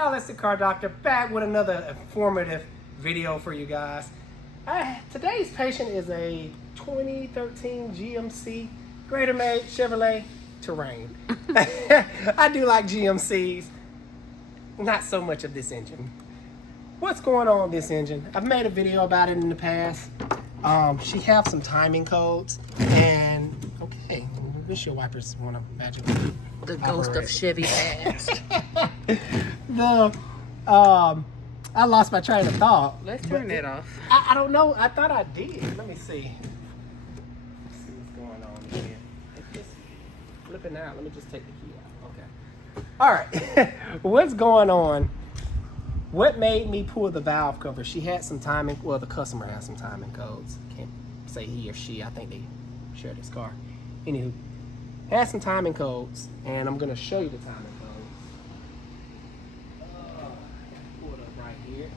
Alex the Car Doctor, back with another informative video for you guys. Today's patient is a 2013 GMC Greater Made Chevrolet Terrain. I do like GMCs, not so much of this engine. What's going on with this engine? I've made a video about it in the past. She has some timing codes, and okay, windshield wipers want to magically the ghost of Chevy past. I lost my train of thought. Let's turn that off. I don't know. I thought I did. Let me see. Let's see what's going on here. It's just flipping out. Let me just take the key out. Okay. All right. What's going on? What made me pull the valve cover? She had some timing. Well, the customer had some timing codes. Can't say he or she. I think they share this car. Anywho, had some timing codes, and I'm gonna show you the timing codes. Pull it up right here.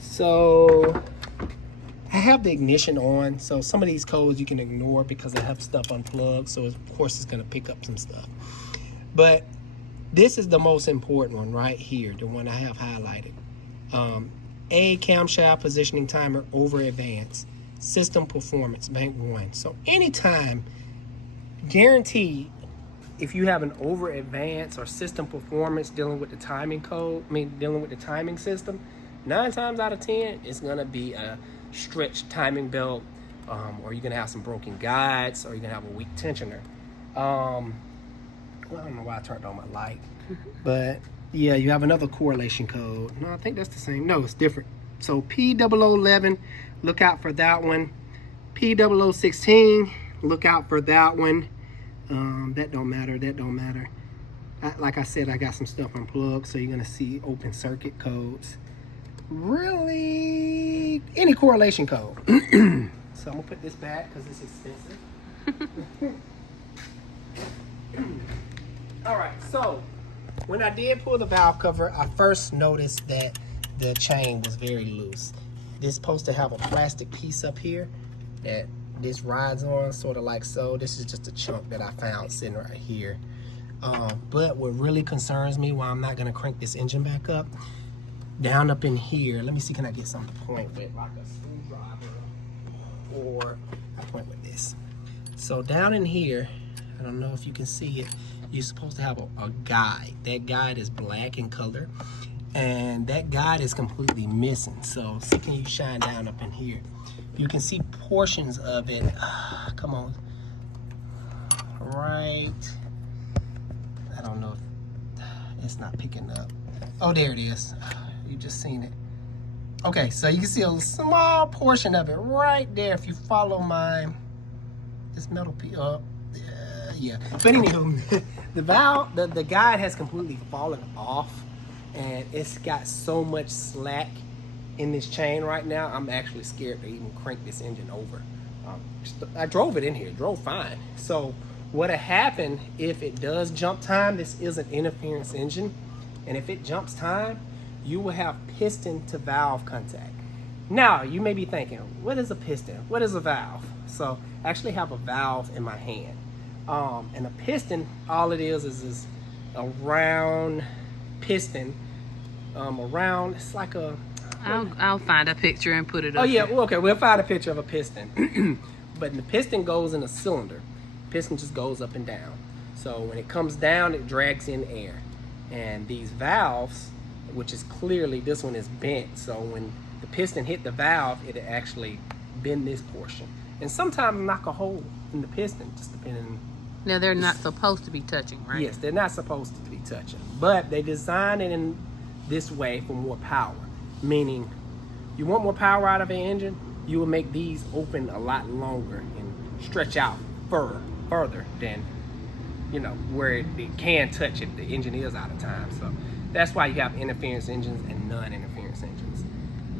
So I have the ignition on. So some of these codes you can ignore because I have stuff unplugged. So of course it's gonna pick up some stuff. But this is the most important one right here, the one I have highlighted. A camshaft positioning timer over advanced. System performance, bank 1. So anytime, guaranteed, if you have an over advanced or system performance dealing with the timing code, dealing with the timing system, 9 times out of 10, it's gonna be a stretched timing belt, or you're gonna have some broken guides, or you're gonna have a weak tensioner. Well, I don't know why I turned on my light, but yeah, you have another correlation code. No, I think that's the same. No, it's different. So P0011, look out for that one. P0016, look out for that one. That don't matter. That don't matter. Like I said, I got some stuff unplugged, so you're gonna see open circuit codes. Really, any correlation code. So I'm gonna put this back because it's expensive. All right, so when I did pull the valve cover, I first noticed that the chain was very loose. This is supposed to have a plastic piece up here that this rides on, sort of like so. This is just a chunk that I found sitting right here. But what really concerns me, why I'm not gonna crank this engine back up, down up in here, let me see, can I get something to point with, like a screwdriver, or I point with this. So down in here, I don't know if you can see it, you're supposed to have a guide. That guide is black in color, and that guide is completely missing. So see, can you shine down up in here? You can see portions of it. Come on. Right. I don't know if it's not picking up. Oh, there it is. You just seen it. Okay, so you can see a small portion of it right there if you follow this metal piece up. Yeah, but anywho, the valve, the guide has completely fallen off, and it's got so much slack in this chain right now. I'm actually scared to even crank this engine over. I drove it in here, drove fine. So what'll happen if it does jump time? This is an interference engine, and if it jumps time, you will have piston to valve contact. Now you may be thinking, what is a piston? What is a valve? So I actually have a valve in my hand. And a piston, all it is a round piston, it's like a... I'll find a picture and put it up. Oh yeah, well, okay, we'll find a picture of a piston. But the piston goes in a cylinder. Piston just goes up and down. So when it comes down, it drags in air. And these valves, which is clearly, this one is bent, so when the piston hit the valve, it'll actually bend this portion. And sometimes knock a hole in the piston, just depending. Now, they're not supposed to be touching, right? Yes, they're not supposed to be touching. But they design it in this way for more power. Meaning, you want more power out of an engine, you will make these open a lot longer and stretch out further than, where it can touch if the engine is out of time. So that's why you have interference engines and non-interference engines.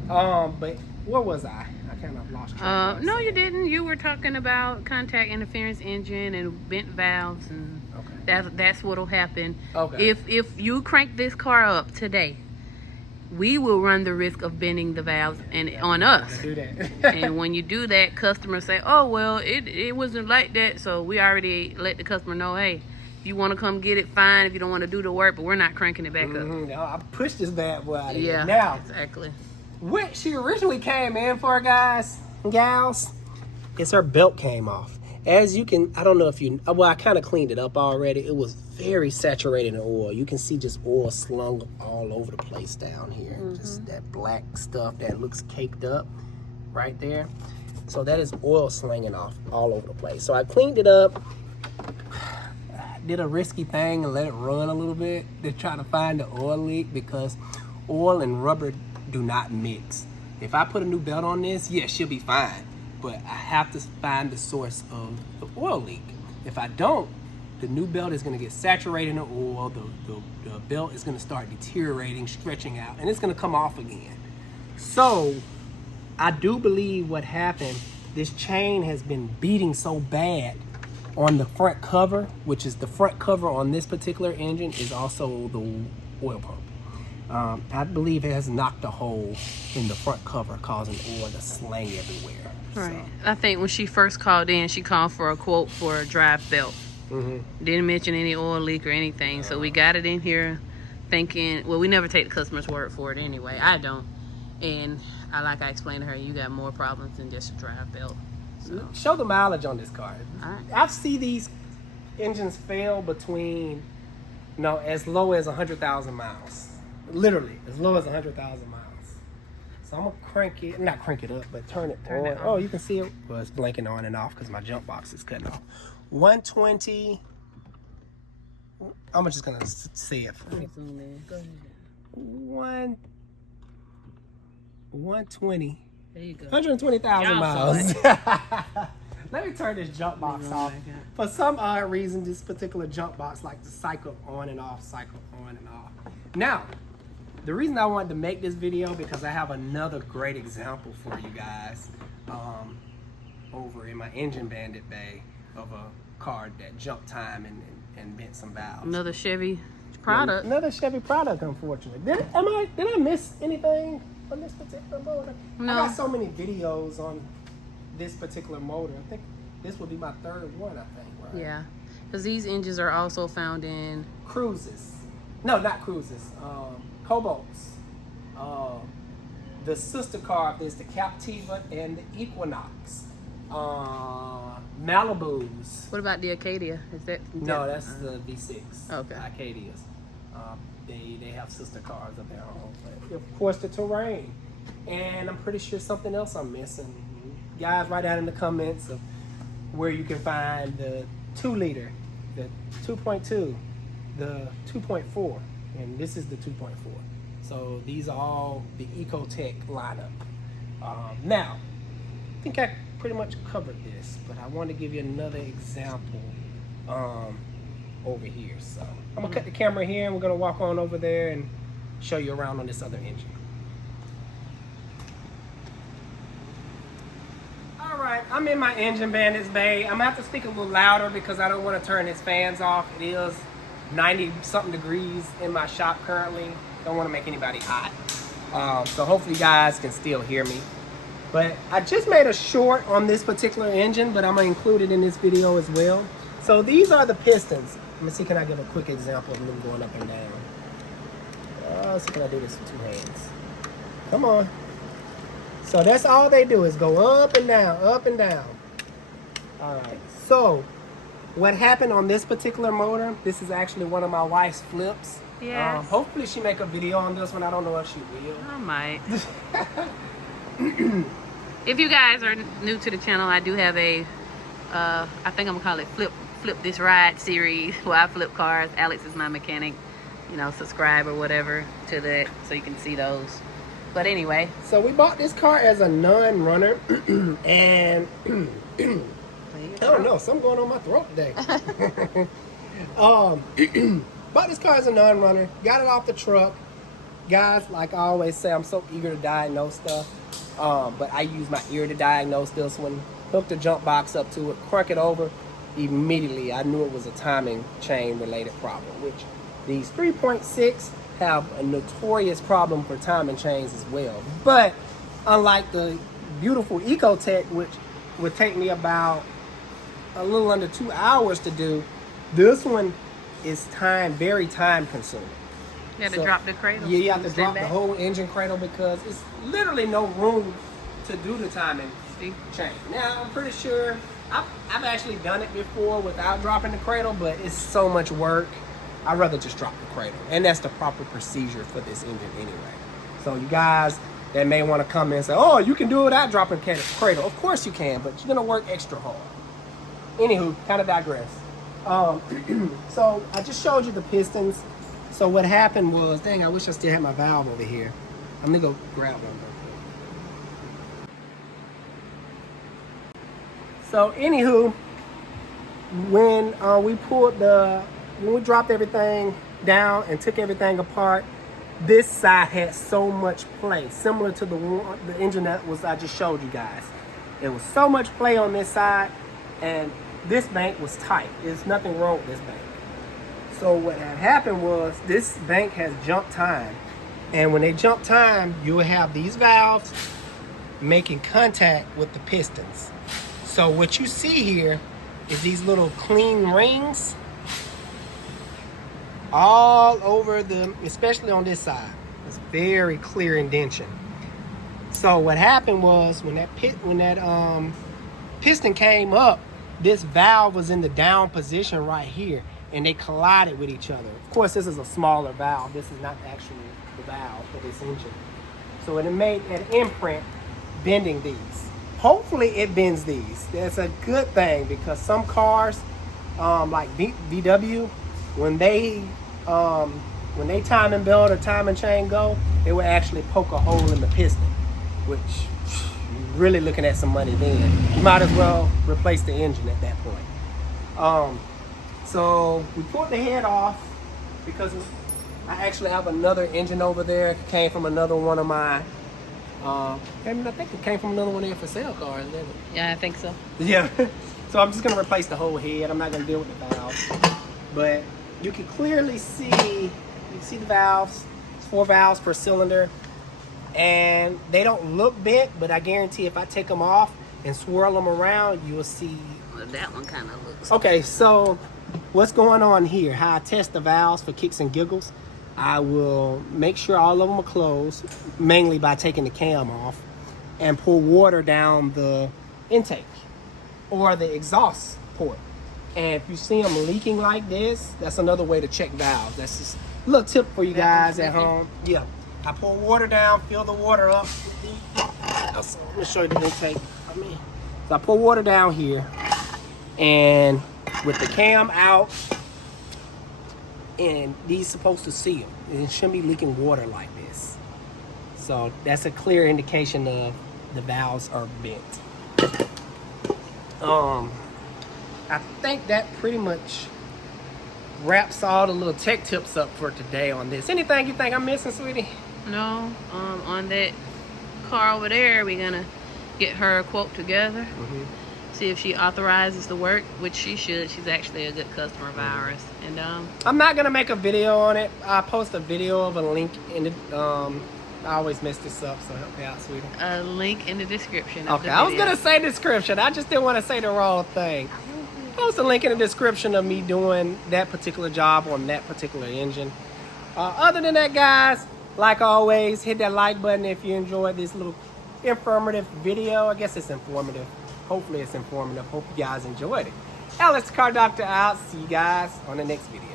But where was I? I kind of lost track. No, you didn't. You were talking about contact interference engine and bent valves, and okay. That's what'll happen. Okay. If you crank this car up today, we will run the risk of bending the valves on us. Do that. And when you do that, customers say, "Oh well, it wasn't like that." So we already let the customer know, hey, you want to come get it, fine. If you don't want to do the work, but we're not cranking it back up. I pushed this bad boy out of here. Yeah, Now, exactly. what she originally came in for, guys and gals, is her belt came off. As you can, I don't know if you, well, I kind of cleaned it up already. It was very saturated in oil. You can see just oil slung all over the place down here. Just that black stuff that looks caked up right there. So that is oil slinging off all over the place. So I cleaned it up, did a risky thing and let it run a little bit to try to find the oil leak, because oil and rubber do not mix. If I put a new belt on this, yeah, she'll be fine. But I have to find the source of the oil leak. If I don't, the new belt is going to get saturated in the oil. The belt is going to start deteriorating, stretching out, and it's going to come off again. So I do believe what happened, this chain has been beating so bad on the front cover, which is the front cover on this particular engine, is also the oil pump. I believe it has knocked a hole in the front cover, causing oil to slang everywhere. Right. So. I think when she first called in, she called for a quote for a drive belt. Didn't mention any oil leak or anything. So we got it in here thinking, well, we never take the customer's word for it anyway. I don't. And like I explained to her, you got more problems than just a drive belt. So. Show the mileage on this car. All right. I've seen these engines fail between, as low as 100,000 miles. Literally, as low as 100,000 miles. So I'm going to not crank it up, but turn it on. Oh, you can see it. Well, it's blinking on and off because my jump box is cutting off. 120. I'm just going to say it. Go ahead. 120. There you go. 120,000 miles. Let me turn this jump box off. For some odd reason, this particular jump box likes to cycle on and off, cycle on and off. Now, the reason I wanted to make this video, because I have another great example for you guys over in my Engine Bandit bay of a car that jumped time and bent some valves. Another Chevy product. Another Chevy product, unfortunately. Did I miss anything on this particular motor? No. I got so many videos on this particular motor. I think this will be my third one, I think, right? Yeah, because these engines are also found in Cruises. No, not Cruises. Cobalts. The sister car of this, the Captiva and the Equinox. Malibus. What about the Acadia? Is that No, that's the V6. Okay. Acadias. They have sister cars of their own. But of course, the Terrain. And I'm pretty sure something else I'm missing. Guys, write down in the comments of where you can find the 2-liter, the 2.2, the 2.4, and this is the 2.4. So these are all the Ecotech lineup. Now, I think I pretty much covered this, but I want to give you another example over here. So I'm gonna cut the camera here, and we're gonna walk on over there and show you around on this other engine. All right, I'm in my Engine Bandits bay. I'm gonna have to speak a little louder because I don't want to turn his fans off. It is 90-something degrees in my shop currently. Don't want to make anybody hot. So hopefully you guys can still hear me. But I just made a short on this particular engine, but I'm gonna include it in this video as well. So these are the pistons. Let me see, can I give a quick example of them going up and down? Let's see, can I do this with 2 hands? Come on. So that's all they do is go up and down, up and down. All right, so what happened on this particular motor, this is actually one of my wife's flips. Yeah. Hopefully she make a video on this one. I don't know if she will. I might. If you guys are new to the channel, I do have a, I think I'm gonna call it Flip This Ride series, where I flip cars. Alex is my mechanic. Subscribe or whatever to that so you can see those. But anyway. So we bought this car as a non-runner, and I don't know, something going on my throat today. Bought this car as a non-runner, got it off the truck. Guys, like I always say, I'm so eager to diagnose stuff. But I use my ear to diagnose this one. Hooked the jump box up to it, crank it over. Immediately, I knew it was a timing chain related problem, which these 3.6 have a notorious problem for timing chains as well. But unlike the beautiful Ecotech, which would take me about a little under 2 hours to do, this one is very time consuming. You have to drop the cradle? Yeah, you have to drop the whole engine cradle because it's literally no room to do the timing change. Now, I'm pretty sure I've actually done it before without dropping the cradle, but it's so much work. I'd rather just drop the cradle. And that's the proper procedure for this engine anyway. So you guys that may want to come in and say, oh, you can do it without dropping the cradle. Of course you can, but you're going to work extra hard. Anywho, kind of digress. So I just showed you the pistons. So what happened was, dang, I wish I still had my valve over here. I'm gonna go grab one real quick. So anywho, when we dropped everything down and took everything apart, this side had so much play, similar to the engine that I just showed you guys. There was so much play on this side, and this bank was tight. There's nothing wrong with this bank. So what had happened was this bank has jump time. And when they jump time, you will have these valves making contact with the pistons. So what you see here is these little clean rings all over especially on this side. It's very clear indentation. So what happened was when that piston came up, this valve was in the down position right here, and they collided with each other. Of course, this is a smaller valve. This is not actually the valve for this engine. So it made an imprint bending these. Hopefully it bends these. That's a good thing because some cars, like VW, when they timing belt or timing chain go, they will actually poke a hole in the piston, which you're really looking at some money then. You might as well replace the engine at that point. So we pulled the head off because I actually have another engine over there. It came from another one of my, I think it came from another one of your for sale cars, didn't it? Yeah, I think so. Yeah. So I'm just gonna replace the whole head. I'm not gonna deal with the valves. But you can clearly see, the valves. It's 4 valves per cylinder. And they don't look bent, but I guarantee if I take them off and swirl them around, you will see. Well, that one kind of looks. Okay, so what's going on here? How I test the valves for kicks and giggles. I will make sure all of them are closed, mainly by taking the cam off, and pour water down the intake or the exhaust port. And if you see them leaking like this, that's another way to check valves. That's just a little tip for you guys at home. Yeah, I pour water down, fill the water up. Let me show you the intake. So I pour water down here, and with the cam out, and these supposed to seal. It shouldn't be leaking water like this. So that's a clear indication of the valves are bent. I think that pretty much wraps all the little tech tips up for today on this. Anything you think I'm missing, sweetie? No. On that car over there, we're gonna get her a quote together. See if she authorizes the work, which she should. She's actually a good customer of ours. And I'm not gonna make a video on it. I'll post a video of a link in the I always mess this up, so help me out, sweetie. A link in the description. Okay, I was gonna say description. I just didn't want to say the wrong thing. Post a link in the description of me doing that particular job on that particular engine. Other than that, guys, like always, hit that like button if you enjoyed this little informative video. I guess it's informative. Hopefully it's informative. Hope you guys enjoyed it. Alex the Car Doctor out. See you guys on the next video.